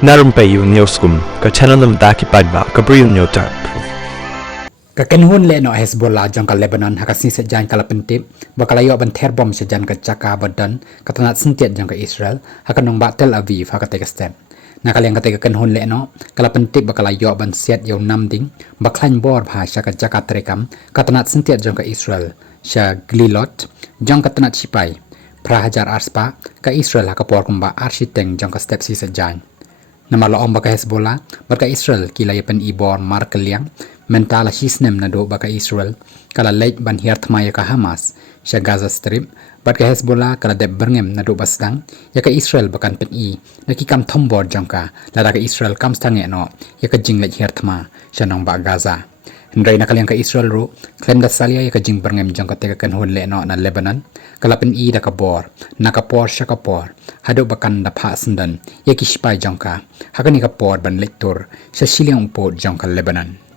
Narumpayu Neoskum, ka Chananam Daki Padva, Gabriel Nyotarp. Kakenhun le no Hezbollah jong ka Lebanon hakasni sejan kala pentip bakalayo ban terbom sejan ka Caka badan katanat sentiat jong ka Israel hakanong ba Tel Aviv hakate ka step nakaliang kate kakenhun le no kala pentip bakalayo ban siat yo namding baklan bor bha ka Caka terekam katanat sentiat jong ka Israel sya glilot jong katanat sipai prahajar arspa ka Israel hakapor kumba arsiteng jong ka step si sejan nama loom baka Hezbollah baka Israel kila yapen ibor markeliang mentala hisnem na do baka Israel kala late ban hiartmaya ka Hamas sa Gaza Strip baka Hezbollah kala deb berngem na do basdang yaka Israel bakan pen i nakikam thombor jangka lada ka Israel kam stange no yaka jinglet hiartma sa nong ba Gaza Hendrai nakaliang ka Israel ro klem da salia yaka jing berngem jangka teka kan hon le no na Lebanon kala pen i da kabor nakapor sa kapor hado bakan da pha sendan yaki spai jangka hakani kapor ban lektor sa siliang upod jangka Lebanon